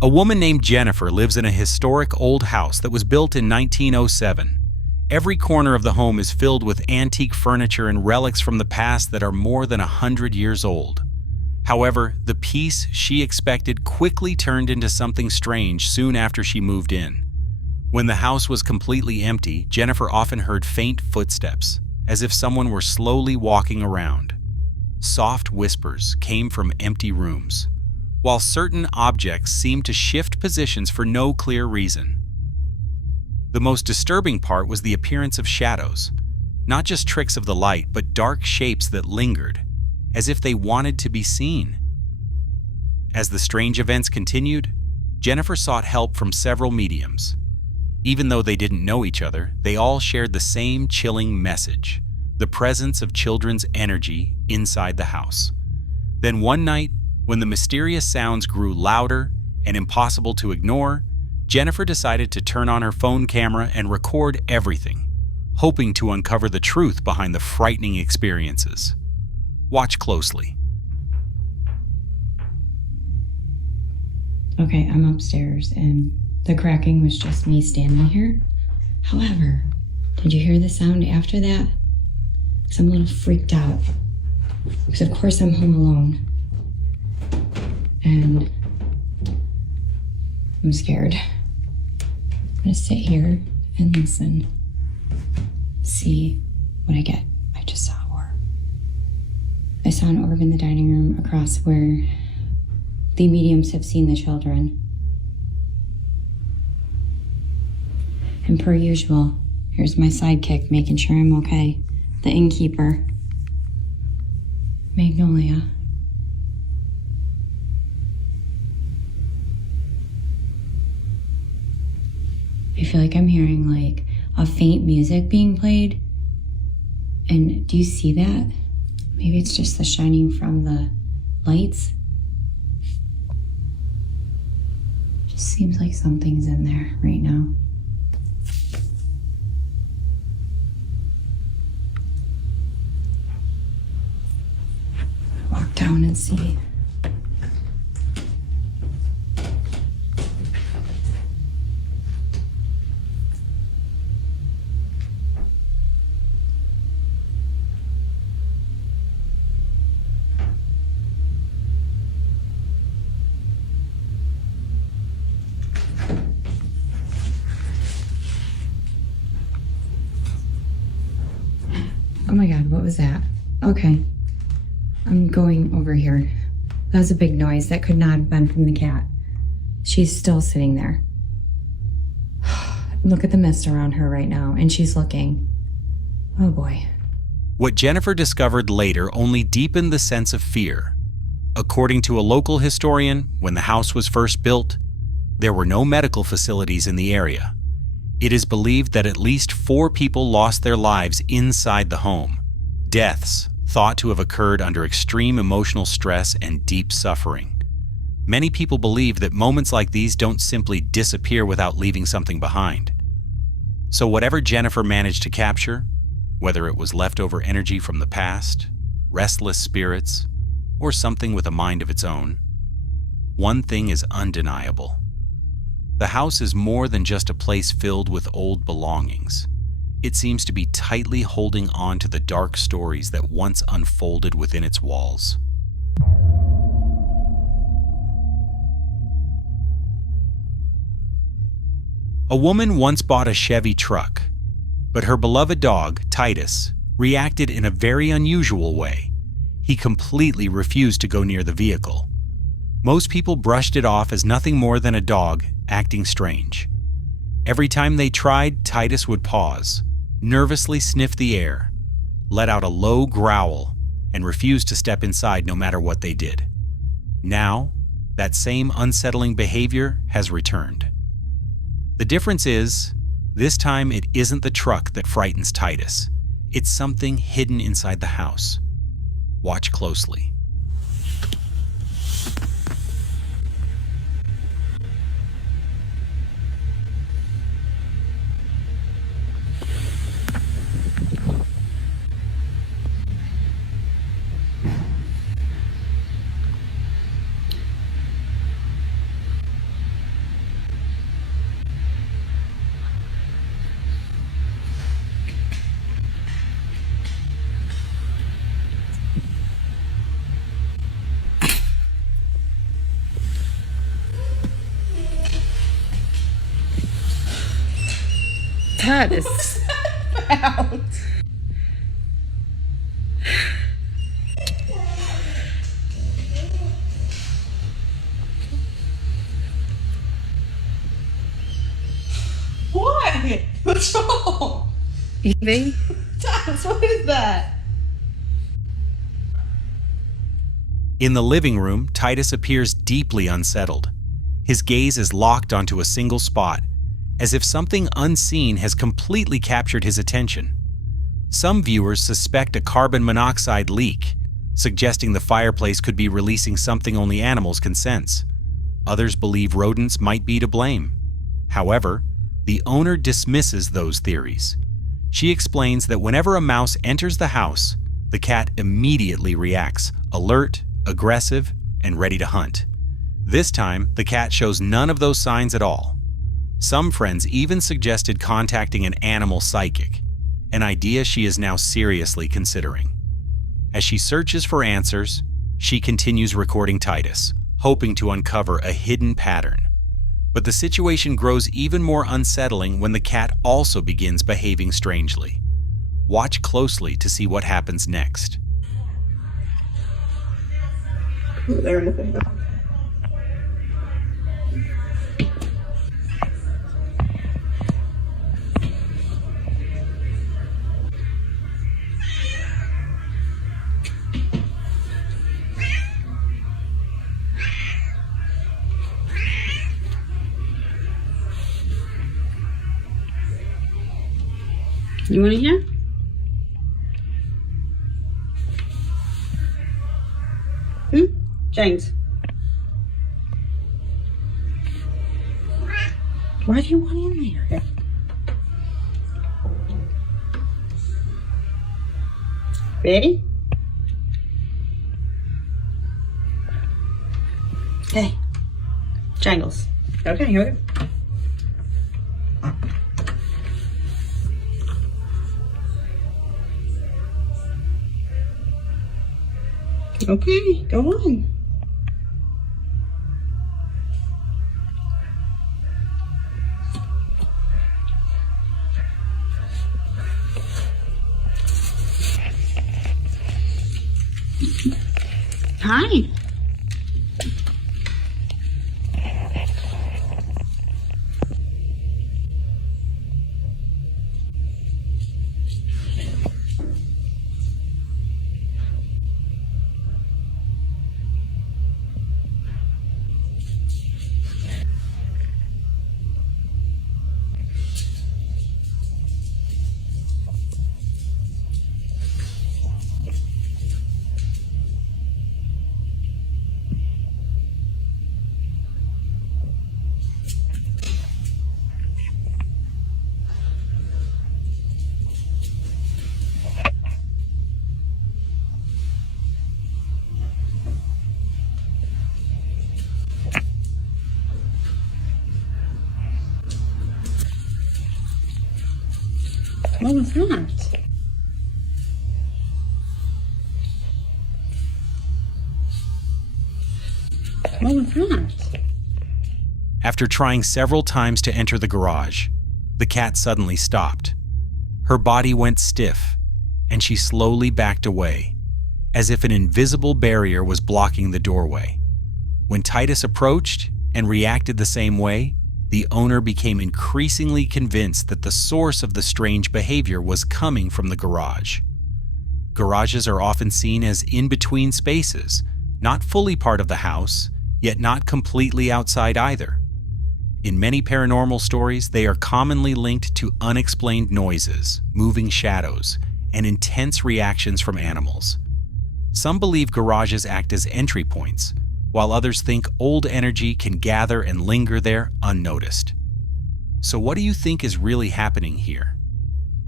A woman named Jennifer lives in a historic old house that was built in 1907. Every corner of the home is filled with antique furniture and relics from the past that are more than 100 years old. However, the peace she expected quickly turned into something strange soon after she moved in. When the house was completely empty, Jennifer often heard faint footsteps, as if someone were slowly walking around. Soft whispers came from empty rooms, while certain objects seemed to shift positions for no clear reason. The most disturbing part was the appearance of shadows, not just tricks of the light, but dark shapes that lingered, as if they wanted to be seen. As the strange events continued, Jennifer sought help from several mediums. Even though they didn't know each other, they all shared the same chilling message: the presence of children's energy inside the house. Then one night, when the mysterious sounds grew louder and impossible to ignore, Jennifer decided to turn on her phone camera and record everything, hoping to uncover the truth behind the frightening experiences. Watch closely. Okay, I'm upstairs and the cracking was just me standing here. However, did you hear the sound after that? Because I'm a little freaked out. Because of course I'm home alone. And I'm scared. I'm gonna sit here and listen. See what I get. I just saw an orb. I saw an orb in the dining room across where the mediums have seen the children. And per usual, here's my sidekick making sure I'm okay. The innkeeper. Magnolia. I feel like I'm hearing like a faint music being played. And do you see that? Maybe it's just the shining from the lights. Just seems like something's in there right now. Walk down and see. Oh my God, what was that? Okay. I'm going over here. That was a big noise. That could not have been from the cat. She's still sitting there. Look at the mist around her right now, and she's looking. Oh boy. What Jennifer discovered later only deepened the sense of fear. According to a local historian, when the house was first built, there were no medical facilities in the area. It is believed that at least 4 people lost their lives inside the home. Deaths thought to have occurred under extreme emotional stress and deep suffering. Many people believe that moments like these don't simply disappear without leaving something behind. So whatever Jennifer managed to capture, whether it was leftover energy from the past, restless spirits, or something with a mind of its own, one thing is undeniable. The house is more than just a place filled with old belongings. It seems to be tightly holding on to the dark stories that once unfolded within its walls. A woman once bought a Chevy truck, but her beloved dog, Titus, reacted in a very unusual way. He completely refused to go near the vehicle. Most people brushed it off as nothing more than a dog acting strange. Every time they tried, Titus would pause, nervously sniff the air, let out a low growl, and refuse to step inside no matter what they did. Now, that same unsettling behavior has returned. The difference is, this time it isn't the truck that frightens Titus. It's something hidden inside the house. Watch closely. That is found. What? What's wrong? Evie? Thomas, what is that? In the living room, Titus appears deeply unsettled. His gaze is locked onto a single spot, as if something unseen has completely captured his attention. Some viewers suspect a carbon monoxide leak, suggesting the fireplace could be releasing something only animals can sense. Others believe rodents might be to blame. However, the owner dismisses those theories. She explains that whenever a mouse enters the house, the cat immediately reacts, alert, aggressive, and ready to hunt. This time, the cat shows none of those signs at all. Some friends even suggested contacting an animal psychic, an idea she is now seriously considering. As she searches for answers, she continues recording Titus, hoping to uncover a hidden pattern. But the situation grows even more unsettling when the cat also begins behaving strangely. Watch closely to see what happens next. They're in the thing. You want to hear? James. Why do you want in there? Ready? Hey. Jangles. Okay, here we go. Okay, go on. Hi. What was that? What was that? After trying several times to enter the garage, the cat suddenly stopped. Her body went stiff, and she slowly backed away, as if an invisible barrier was blocking the doorway. When Titus approached and reacted the same way, the owner became increasingly convinced that the source of the strange behavior was coming from the garage. Garages are often seen as in-between spaces, not fully part of the house, yet not completely outside either. In many paranormal stories, they are commonly linked to unexplained noises, moving shadows, and intense reactions from animals. Some believe garages act as entry points, while others think old energy can gather and linger there unnoticed. So what do you think is really happening here?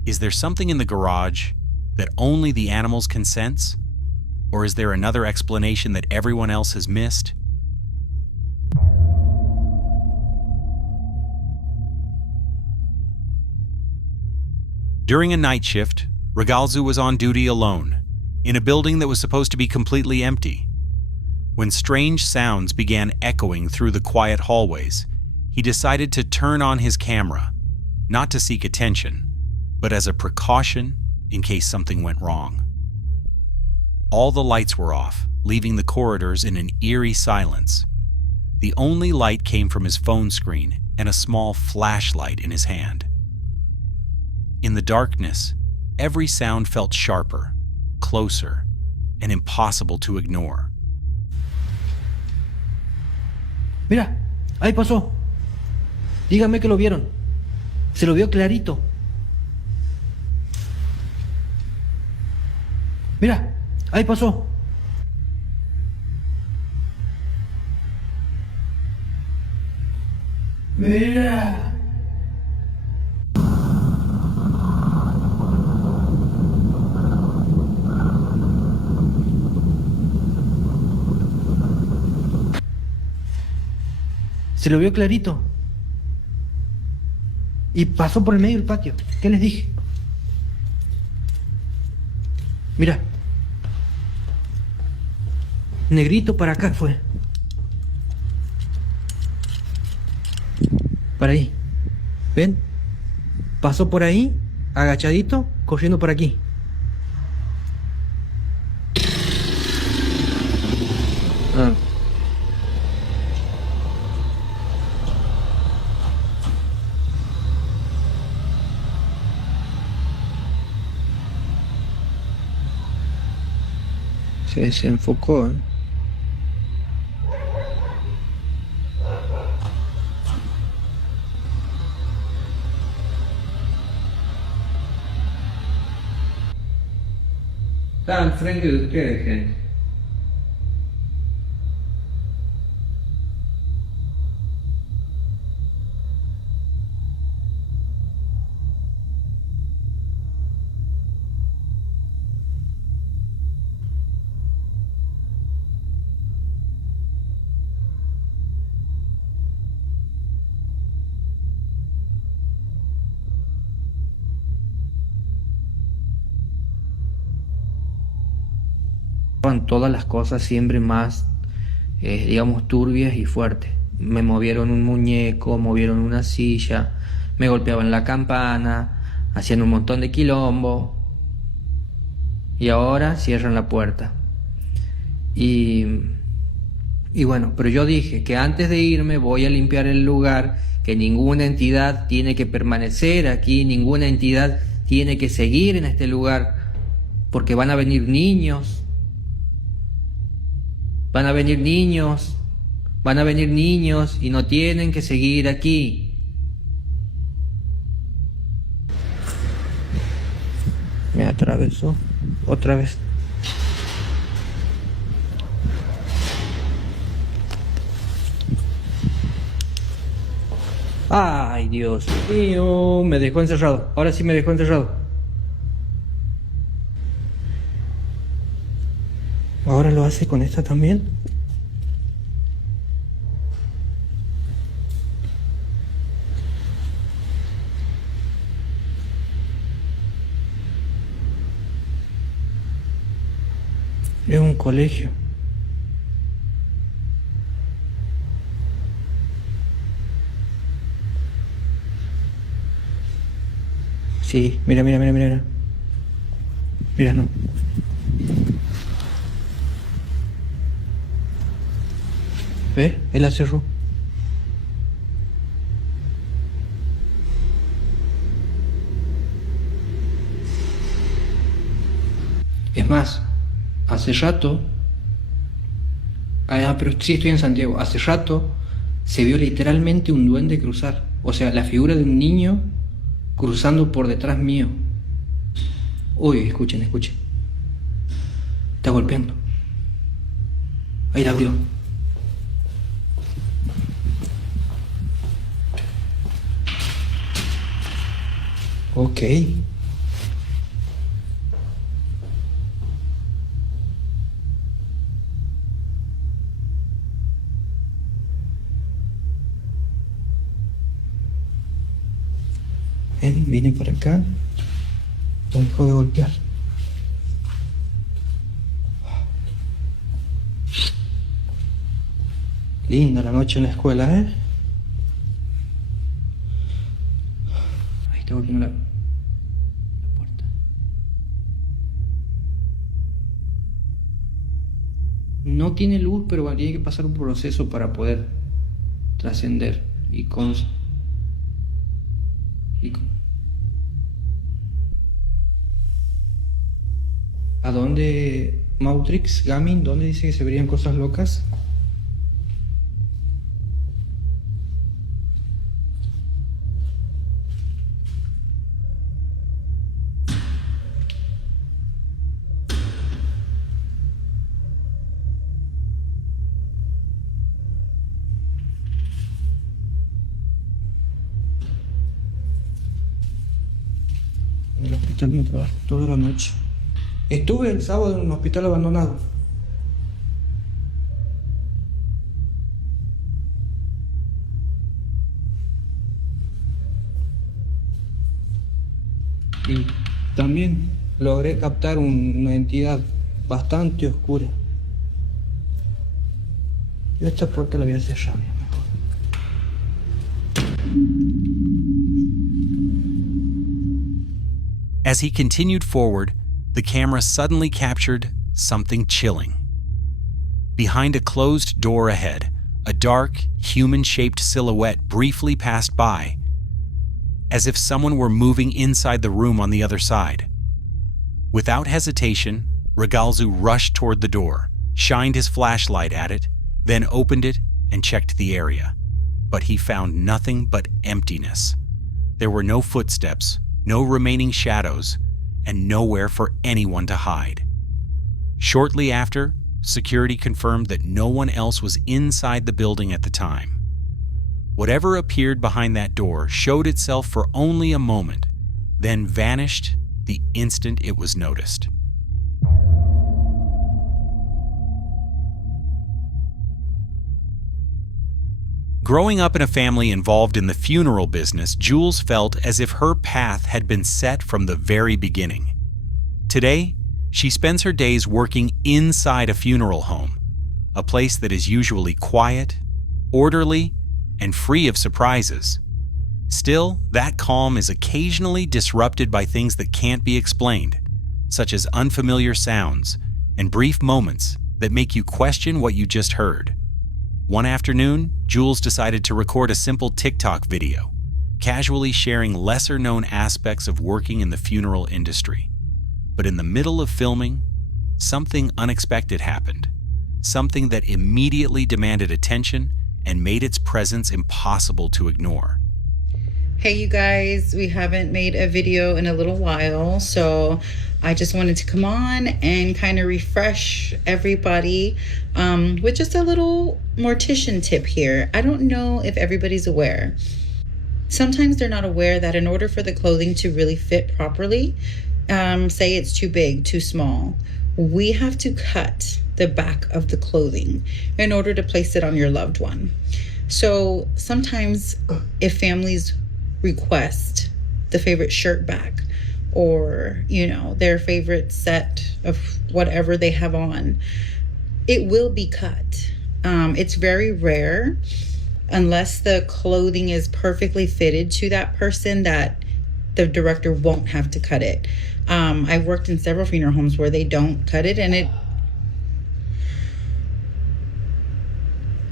Is there something in the garage that only the animals can sense? Or is there another explanation that everyone else has missed? During a night shift, Regalzu was on duty alone, in a building that was supposed to be completely empty. When strange sounds began echoing through the quiet hallways, he decided to turn on his camera, not to seek attention, but as a precaution in case something went wrong. All the lights were off, leaving the corridors in an eerie silence. The only light came from his phone screen and a small flashlight in his hand. In the darkness, every sound felt sharper, closer, and impossible to ignore. Mira, ahí pasó. Dígame que lo vieron. Se lo vio clarito. Mira, ahí pasó. Mira. Se lo vio clarito. Y pasó por el medio del patio. ¿Qué les dije? Mira. Negrito para acá fue. Para ahí. ¿Ven? Pasó por ahí, agachadito, corriendo por aquí. Ah. Se desenfocó, ¿eh? Está al frente de ustedes, gente. Todas las cosas siempre más, digamos, turbias y fuertes. Me movieron un muñeco, movieron una silla, me golpeaban la campana, hacían un montón de quilombo. Y ahora cierran la puerta. Y bueno, pero yo dije que antes de irme voy a limpiar el lugar, que ninguna entidad tiene que permanecer aquí, ninguna entidad tiene que seguir en este lugar, porque van a venir niños. Van a venir niños y no tienen que seguir aquí. Me atravesó otra vez. Ay, Dios mío, me dejó encerrado. Ahora sí me dejó encerrado. ¿Ahora lo hace con esta también? Es un colegio. Sí, mira. Mira, no. ¿Ves? Él la cerró. Es más, hace rato... pero sí estoy en Santiago. Hace rato se vio literalmente un duende cruzar. O sea, la figura de un niño cruzando por detrás mío. Uy, escuchen. Está golpeando. Ahí la abrió. Ok. Vine por acá. Lo dejó de golpear. Linda la noche en la escuela, ¿eh? Está golpeando la puerta. No tiene luz, pero bueno, tiene que pasar un proceso para poder trascender. ¿A dónde Mautrix, Gamin, dónde dice que se verían cosas locas? En el hospital de trabajo toda la noche. Estuve el sábado en un hospital abandonado. Y también logré captar una entidad bastante oscura. Yo esta puerta la voy a cerrar mejor. As he continued forward, the camera suddenly captured something chilling. Behind a closed door ahead, a dark, human-shaped silhouette briefly passed by, as if someone were moving inside the room on the other side. Without hesitation, Regalzu rushed toward the door, shined his flashlight at it, then opened it and checked the area. But he found nothing but emptiness. There were no footsteps, no remaining shadows, and nowhere for anyone to hide. Shortly after, security confirmed that no one else was inside the building at the time. Whatever appeared behind that door showed itself for only a moment, then vanished the instant it was noticed. Growing up in a family involved in the funeral business, Jules felt as if her path had been set from the very beginning. Today, she spends her days working inside a funeral home, a place that is usually quiet, orderly, and free of surprises. Still, that calm is occasionally disrupted by things that can't be explained, such as unfamiliar sounds and brief moments that make you question what you just heard. One afternoon, Jules decided to record a simple TikTok video, casually sharing lesser-known aspects of working in the funeral industry. But in the middle of filming, something unexpected happened, something that immediately demanded attention and made its presence impossible to ignore. Hey you guys, we haven't made a video in a little while, so I just wanted to come on and kind of refresh everybody with just a little mortician tip here. I don't know if everybody's aware. Sometimes they're not aware that in order for the clothing to really fit properly, say it's too big, too small, we have to cut the back of the clothing in order to place it on your loved one. So sometimes if families request the favorite shirt back or, you know, their favorite set of whatever they have on, it will be cut. It's very rare, unless the clothing is perfectly fitted to that person, that the director won't have to cut it. I've worked in several funeral homes where they don't cut it, and it...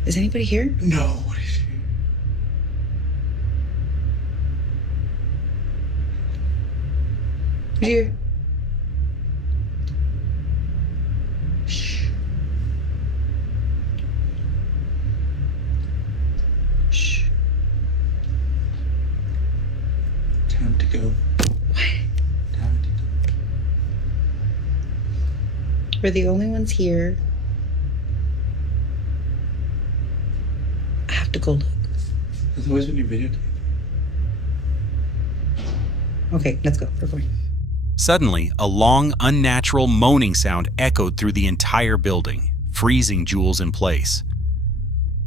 Is anybody here? No, what is it? Here. Shh. Shh. Time to go. What? Time to go. We're the only ones here. I have to go look. There's always been a video. Okay, let's go. We're going. Suddenly, a long, unnatural moaning sound echoed through the entire building, freezing Jules in place.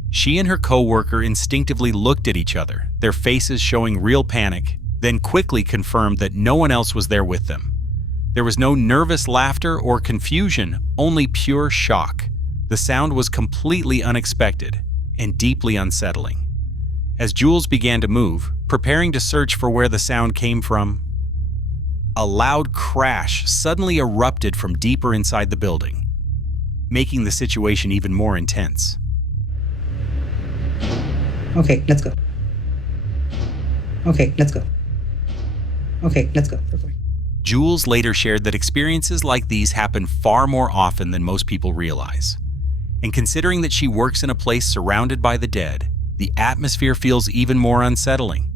She and her co-worker instinctively looked at each other, their faces showing real panic, then quickly confirmed that no one else was there with them. There was no nervous laughter or confusion, only pure shock. The sound was completely unexpected and deeply unsettling. As Jules began to move, preparing to search for where the sound came from, a loud crash suddenly erupted from deeper inside the building, making the situation even more intense. Okay, let's go. Okay, let's go. Okay, let's go. Jules later shared that experiences like these happen far more often than most people realize. And considering that she works in a place surrounded by the dead, the atmosphere feels even more unsettling.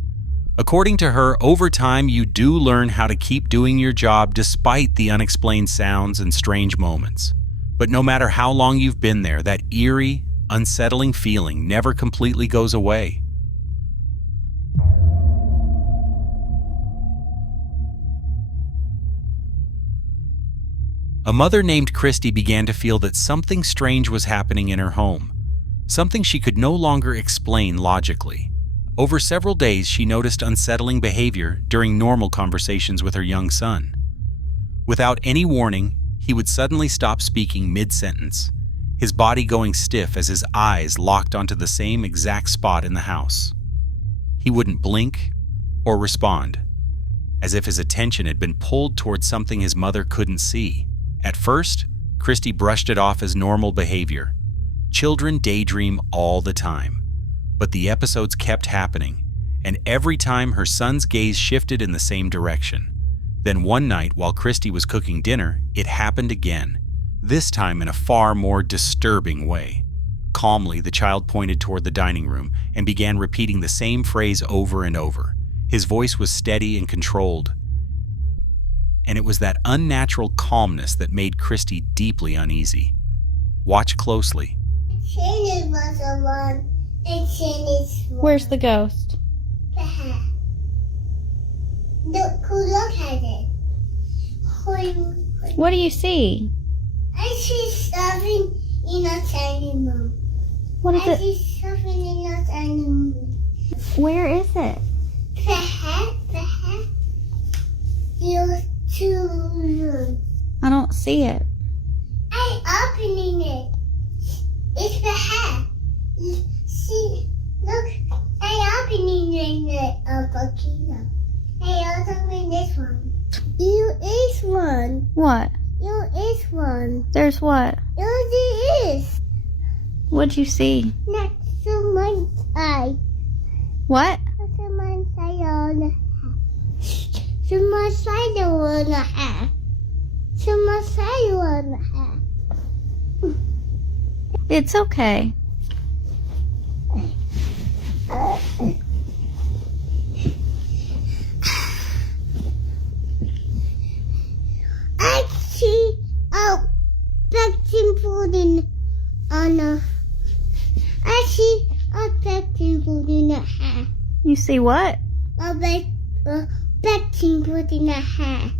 According to her, over time you do learn how to keep doing your job despite the unexplained sounds and strange moments. But no matter how long you've been there, that eerie, unsettling feeling never completely goes away. A mother named Christy began to feel that something strange was happening in her home, something she could no longer explain logically. Over several days, she noticed unsettling behavior during normal conversations with her young son. Without any warning, he would suddenly stop speaking mid-sentence, his body going stiff as his eyes locked onto the same exact spot in the house. He wouldn't blink or respond, as if his attention had been pulled towards something his mother couldn't see. At first, Christy brushed it off as normal behavior. Children daydream all the time. But the episodes kept happening, and every time her son's gaze shifted in the same direction. Then one night, while Christy was cooking dinner, it happened again, this time in a far more disturbing way. Calmly, the child pointed toward the dining room and began repeating the same phrase over and over. His voice was steady and controlled, and it was that unnatural calmness that made Christy deeply uneasy. Watch closely. Where's the ghost? Look at it. What do you see? I see something in the dining room. What is I it? see something in the dining room. Where is it? Perhaps you're too room. I don't see it. I'm opening it. It's the hat. See, look, I'm opening it. Volcano. I opening this one. You is one. What? You is one. There's what? You is. What'd you see? Not someone's eye. What? Someone's eye on the hat. Someone's eye on the hat. Someone's eye on the hat. It's okay. I see a vacuum pudding on a. I see a vacuum pudding in a hat. You see what? A vacuum pudding in a hat.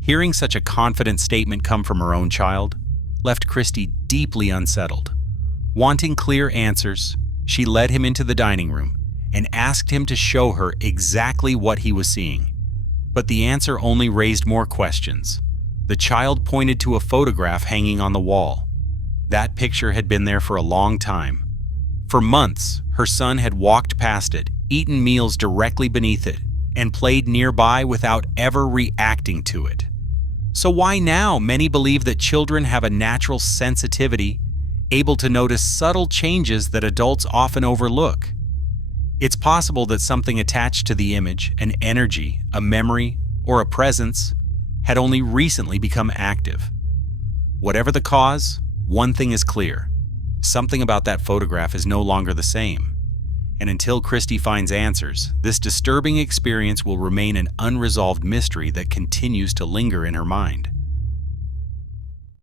Hearing such a confident statement come from her own child left Christy deeply unsettled. Wanting clear answers, she led him into the dining room and asked him to show her exactly what he was seeing. But the answer only raised more questions. The child pointed to a photograph hanging on the wall. That picture had been there for a long time. For months, her son had walked past it, eaten meals directly beneath it, and played nearby without ever reacting to it. So why now? Many believe that children have a natural sensitivity, able to notice subtle changes that adults often overlook. It's possible that something attached to the image, an energy, a memory, or a presence, had only recently become active. Whatever the cause, one thing is clear. Something about that photograph is no longer the same. And until Christy finds answers, this disturbing experience will remain an unresolved mystery that continues to linger in her mind.